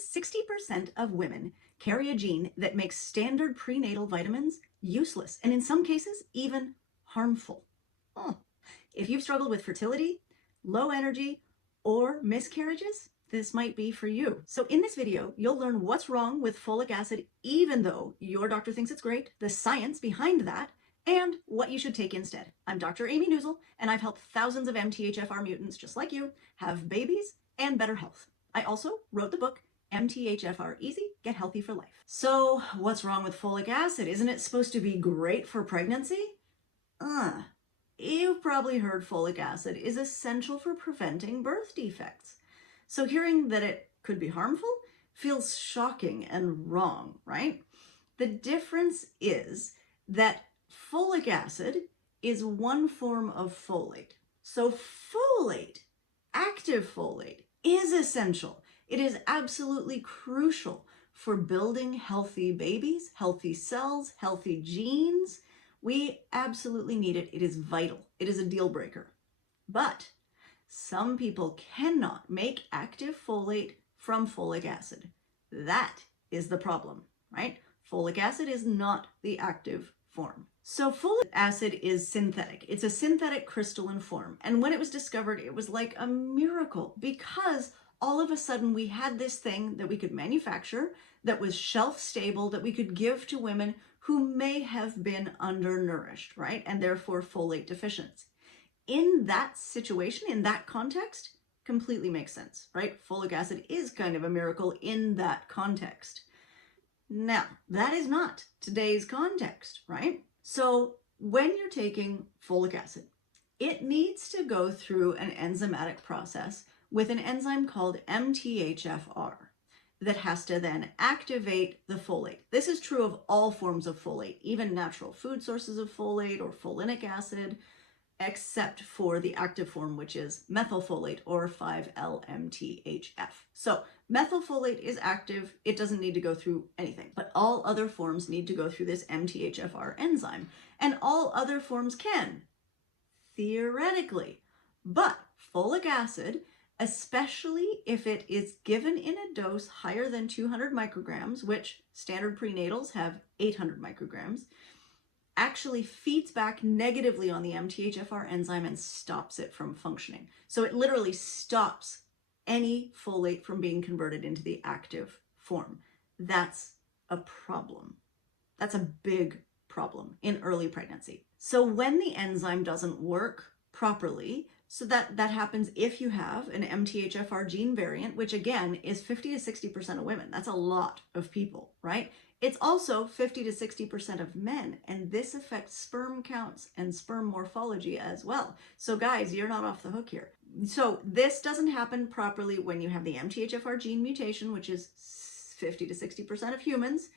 60% of women carry a gene that makes standard prenatal vitamins useless, and in some cases, even harmful. Oh. If you've struggled with fertility, low energy, or miscarriages, this might be for you. So in this video, you'll learn what's wrong with folic acid, even though your doctor thinks it's great, the science behind that, and what you should take instead. I'm Dr. Amy Newsel, and I've helped thousands of MTHFR mutants just like you have babies and better health. I also wrote the book, MTHFR Easy, Get Healthy for Life. So what's wrong with folic acid? Isn't it supposed to be great for pregnancy? You've probably heard folic acid is essential for preventing birth defects. So hearing that it could be harmful feels shocking and wrong, right? The difference is that folic acid is one form of folate. So folate, active folate, is essential. It is absolutely crucial for building healthy babies, healthy cells, healthy genes. We absolutely need it. It is vital. It is a deal breaker. But some people cannot make active folate from folic acid. That is the problem, right? Folic acid is not the active form. So folic acid is synthetic. It's a synthetic crystalline form. And when it was discovered, it was like a miracle because all of a sudden we had this thing that we could manufacture that was shelf stable, that we could give to women who may have been undernourished, right? And therefore folate deficient. In that situation, in that context, completely makes sense, right? Folic acid is kind of a miracle in that context. Now, that is not today's context, right? So when you're taking folic acid, it needs to go through an enzymatic process with an enzyme called MTHFR that has to then activate the folate. This is true of all forms of folate, even natural food sources of folate or folinic acid, except for the active form, which is methylfolate or 5-LMTHF. So methylfolate is active. It doesn't need to go through anything, but all other forms need to go through this MTHFR enzyme, and all other forms can, theoretically. But folic acid, especially if it is given in a dose higher than 200 micrograms, which standard prenatals have 800 micrograms, actually feeds back negatively on the MTHFR enzyme and stops it from functioning. So it literally stops any folate from being converted into the active form. That's a problem. That's a big problem in early pregnancy. So when the enzyme doesn't work properly, so that happens if you have an MTHFR gene variant, which again is 50 to 60% of women. That's a lot of people, right? It's also 50 to 60% of men, and this affects sperm counts and sperm morphology as well. So guys, you're not off the hook here. So this doesn't happen properly when you have the MTHFR gene mutation, which is 50 to 60% of humans,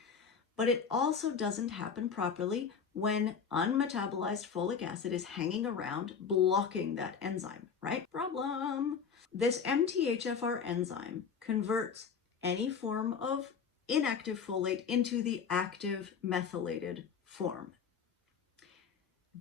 but it also doesn't happen properly when unmetabolized folic acid is hanging around blocking that enzyme, right? Problem. This MTHFR enzyme converts any form of inactive folate into the active methylated form.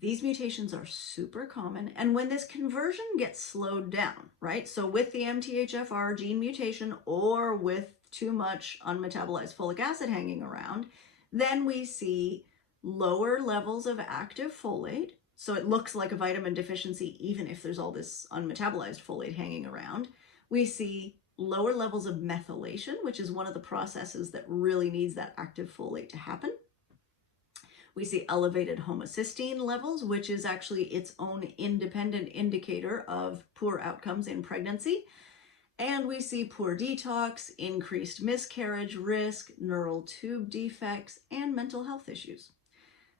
These mutations are super common, and when this conversion gets slowed down, right? So with the MTHFR gene mutation or with too much unmetabolized folic acid hanging around, then we see lower levels of active folate. So it looks like a vitamin deficiency even if there's all this unmetabolized folate hanging around. We see lower levels of methylation, which is one of the processes that really needs that active folate to happen. We see elevated homocysteine levels, which is actually its own independent indicator of poor outcomes in pregnancy. And we see poor detox, increased miscarriage risk, neural tube defects, and mental health issues.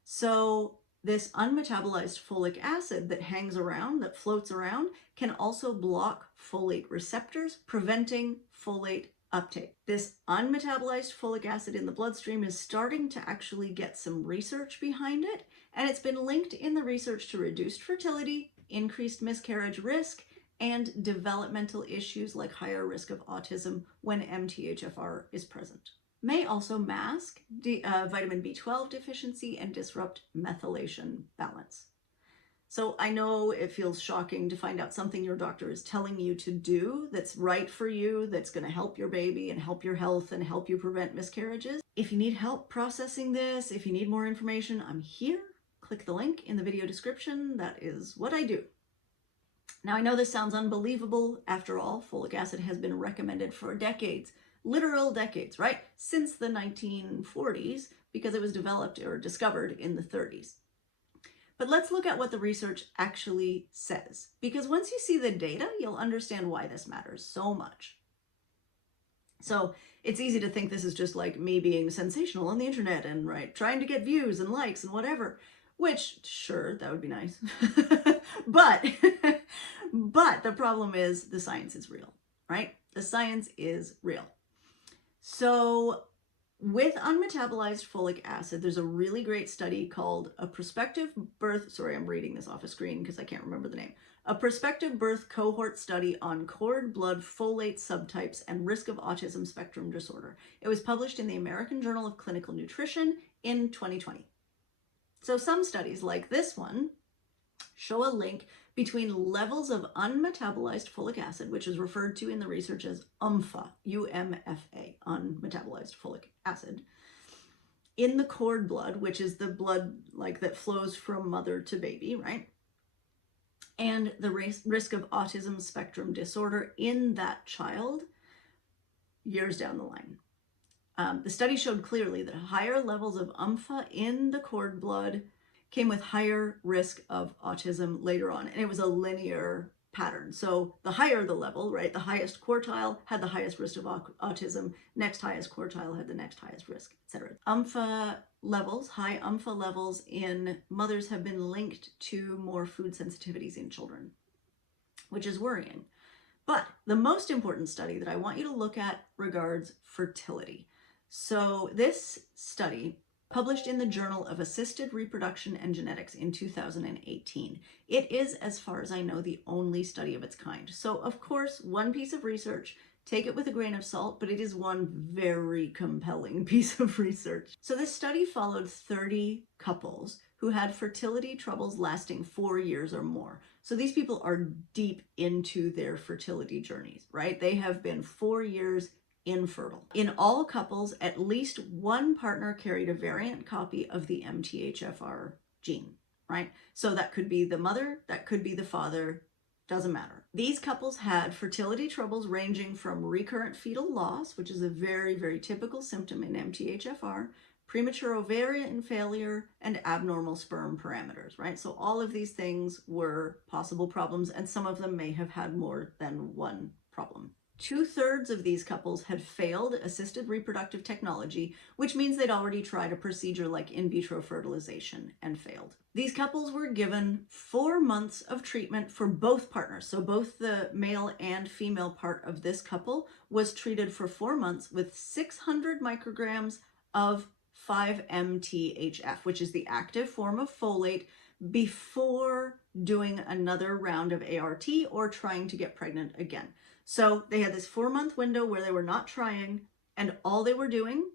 So this unmetabolized folic acid that hangs around, that floats around, can also block folate receptors, preventing folate uptake. This unmetabolized folic acid in the bloodstream is starting to actually get some research behind it, and it's been linked in the research to reduced fertility, increased miscarriage risk, and developmental issues like higher risk of autism when MTHFR is present. May also mask vitamin B12 deficiency and disrupt methylation balance. So I know it feels shocking to find out something your doctor is telling you to do that's right for you, that's going to help your baby and help your health and help you prevent miscarriages. If you need help processing this, if you need more information, I'm here. Click the link in the video description. That is what I do. Now, I know this sounds unbelievable. After all, folic acid has been recommended for decades, literal decades, right? Since the 1940s, because it was developed or discovered in the 30s. But let's look at what the research actually says, because once you see the data, you'll understand why this matters so much. So it's easy to think this is just like me being sensational on the internet and trying to get views and likes and whatever, which sure, that would be nice. but the problem is the science is real, right? The science is real. So with unmetabolized folic acid, there's a really great study called a prospective birth, sorry, I'm reading this off a screen because I can't remember the name, a prospective birth cohort study on cord blood folate subtypes and risk of autism spectrum disorder. It was published in the American Journal of Clinical Nutrition in 2020. So some studies like this one show a link between levels of unmetabolized folic acid, which is referred to in the research as UMFA, U-M-F-A, unmetabolized folic acid, in the cord blood, which is the blood that flows from mother to baby, right? And the risk of autism spectrum disorder in that child years down the line. The study showed clearly that higher levels of UMFA in the cord blood came with higher risk of autism later on. And it was a linear pattern. So the higher the level, right, the highest quartile had the highest risk of autism, next highest quartile had the next highest risk, etc. UMFA levels, high UMFA levels in mothers have been linked to more food sensitivities in children, which is worrying. But the most important study that I want you to look at regards fertility. So this study, published in the Journal of Assisted Reproduction and Genetics in 2018. It is, as far as I know, the only study of its kind. So, of course, one piece of research, take it with a grain of salt, but it is one very compelling piece of research. So this study followed 30 couples who had fertility troubles lasting 4 years or more. So these people are deep into their fertility journeys, right? They have been 4 years infertile. In all couples, at least one partner carried a variant copy of the MTHFR gene, right? So that could be the mother, that could be the father, doesn't matter. These couples had fertility troubles ranging from recurrent fetal loss, which is a very, very typical symptom in MTHFR, premature ovarian failure, and abnormal sperm parameters, right? So all of these things were possible problems, and some of them may have had more than one problem. 2/3 of these couples had failed assisted reproductive technology, which means they'd already tried a procedure like in vitro fertilization and failed. These couples were given 4 months of treatment for both partners. So both the male and female part of this couple was treated for 4 months with 600 micrograms of 5-MTHF, which is the active form of folate, before doing another round of ART or trying to get pregnant again. So they had this 4-month window where they were not trying, and all they were doing,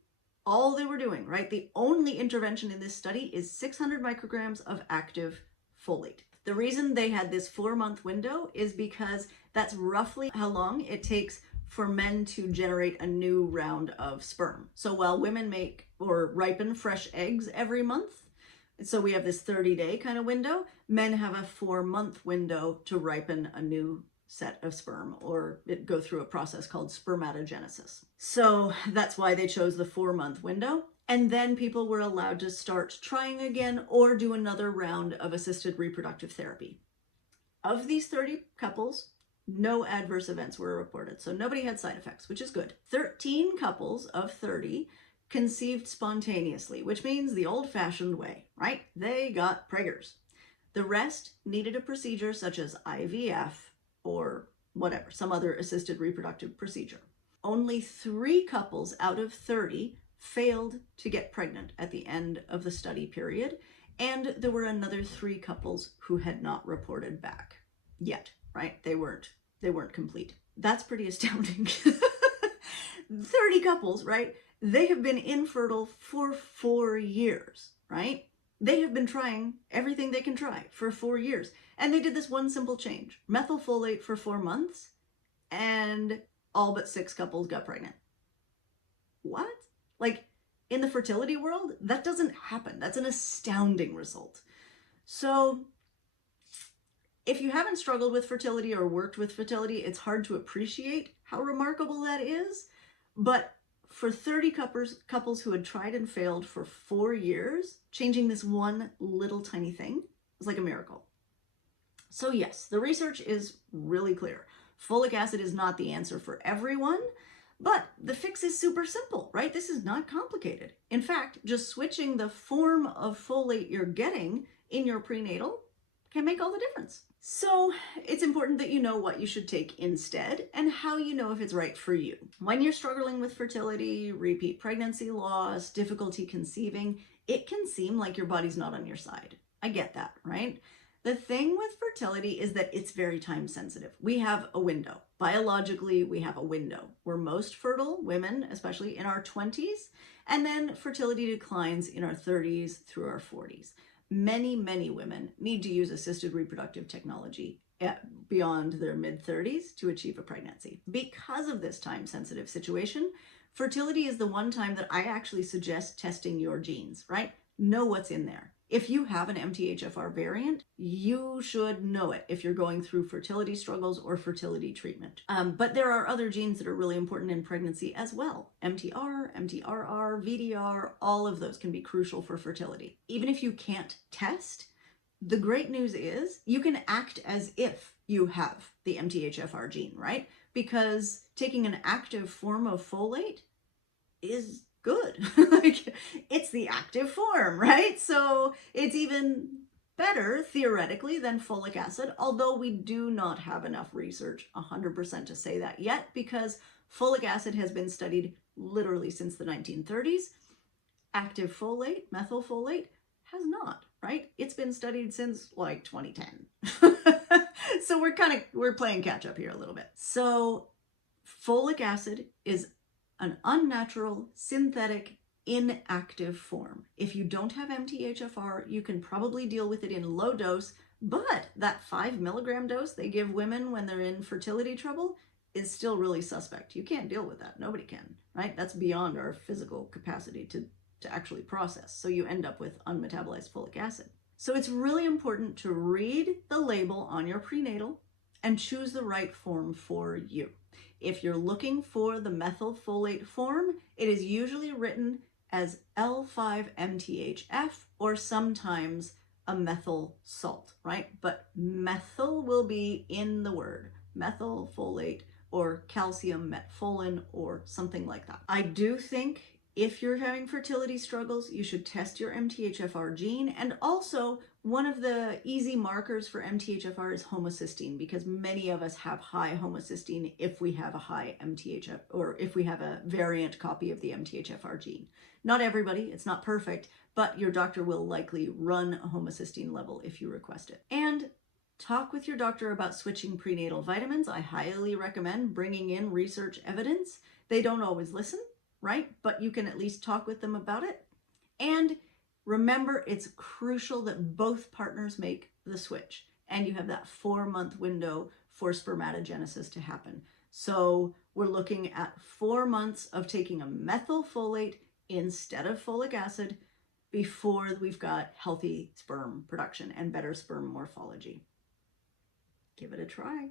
right? The only intervention in this study is 600 micrograms of active folate. The reason they had this 4-month window is because that's roughly how long it takes for men to generate a new round of sperm. So while women make or ripen fresh eggs every month, so we have this 30-day kind of window, men have a 4-month window to ripen a new set of sperm, or go through a process called spermatogenesis. So that's why they chose the 4-month window. And then people were allowed to start trying again or do another round of assisted reproductive therapy. Of these 30 couples, no adverse events were reported. So nobody had side effects, which is good. 13 couples of 30 conceived spontaneously, which means the old-fashioned way, right? They got preggers. The rest needed a procedure such as IVF or whatever, some other assisted reproductive procedure. Only 3 couples out of 30 failed to get pregnant at the end of the study period, and there were another 3 couples who had not reported back yet, right? They weren't complete. That's pretty astounding. 30 couples, right? They have been infertile for 4 years, right? They have been trying everything they can try for 4 years. And they did this one simple change: methylfolate for 4 months, and all but 6 couples got pregnant. What? Like, in the fertility world, that doesn't happen. That's an astounding result. So if you haven't struggled with fertility or worked with fertility, it's hard to appreciate how remarkable that is. But for 30 couples who had tried and failed for 4 years, changing this one little tiny thing was like a miracle. So yes, the research is really clear. Folic acid is not the answer for everyone, but the fix is super simple, right? This is not complicated. In fact, just switching the form of folate you're getting in your prenatal can make all the difference. So it's important that you know what you should take instead and how you know if it's right for you. When you're struggling with fertility, repeat pregnancy loss, difficulty conceiving, it can seem like your body's not on your side. I get that, right? The thing with fertility is that it's very time sensitive. We have a window. Biologically, we have a window. We're most fertile, women, especially in our 20s, and then fertility declines in our 30s through our 40s. Many, many women need to use assisted reproductive technology beyond their mid-30s to achieve a pregnancy. Because of this time-sensitive situation, fertility is the one time that I actually suggest testing your genes, right? Know what's in there. If you have an MTHFR variant, you should know it if you're going through fertility struggles or fertility treatment. But there are other genes that are really important in pregnancy as well. MTR, MTRR, VDR, all of those can be crucial for fertility. Even if you can't test, the great news is you can act as if you have the MTHFR gene, right? Because taking an active form of folate is good. Like, it's the active form, right? So it's even better theoretically than folic acid, although we do not have enough research 100% to say that yet, because folic acid has been studied literally since the 1930s. Active folate, methylfolate, has not, right? It's been studied since like 2010. So we're playing catch up here a little bit. So folic acid is an unnatural, synthetic, inactive form. If you don't have MTHFR, you can probably deal with it in low dose, but that 5 milligram dose they give women when they're in fertility trouble is still really suspect. You can't deal with that. Nobody can, right? That's beyond our physical capacity to actually process. So you end up with unmetabolized folic acid. So it's really important to read the label on your prenatal and choose the right form for you. If you're looking for the methylfolate form, it is usually written as L5-MTHF or sometimes a methyl salt, right? But methyl will be in the word, methylfolate or calcium metfolin or something like that. I do think if you're having fertility struggles, you should test your MTHFR gene. And also, one of the easy markers for MTHFR is homocysteine, because many of us have high homocysteine if we have a high MTHFR, or if we have a variant copy of the MTHFR gene. Not everybody, it's not perfect, but your doctor will likely run a homocysteine level if you request it. And talk with your doctor about switching prenatal vitamins. I highly recommend bringing in research evidence. They don't always listen, right? But you can at least talk with them about it. And remember, it's crucial that both partners make the switch, and you have that 4-month window for spermatogenesis to happen. So we're looking at 4 months of taking a methylfolate instead of folic acid before we've got healthy sperm production and better sperm morphology. Give it a try.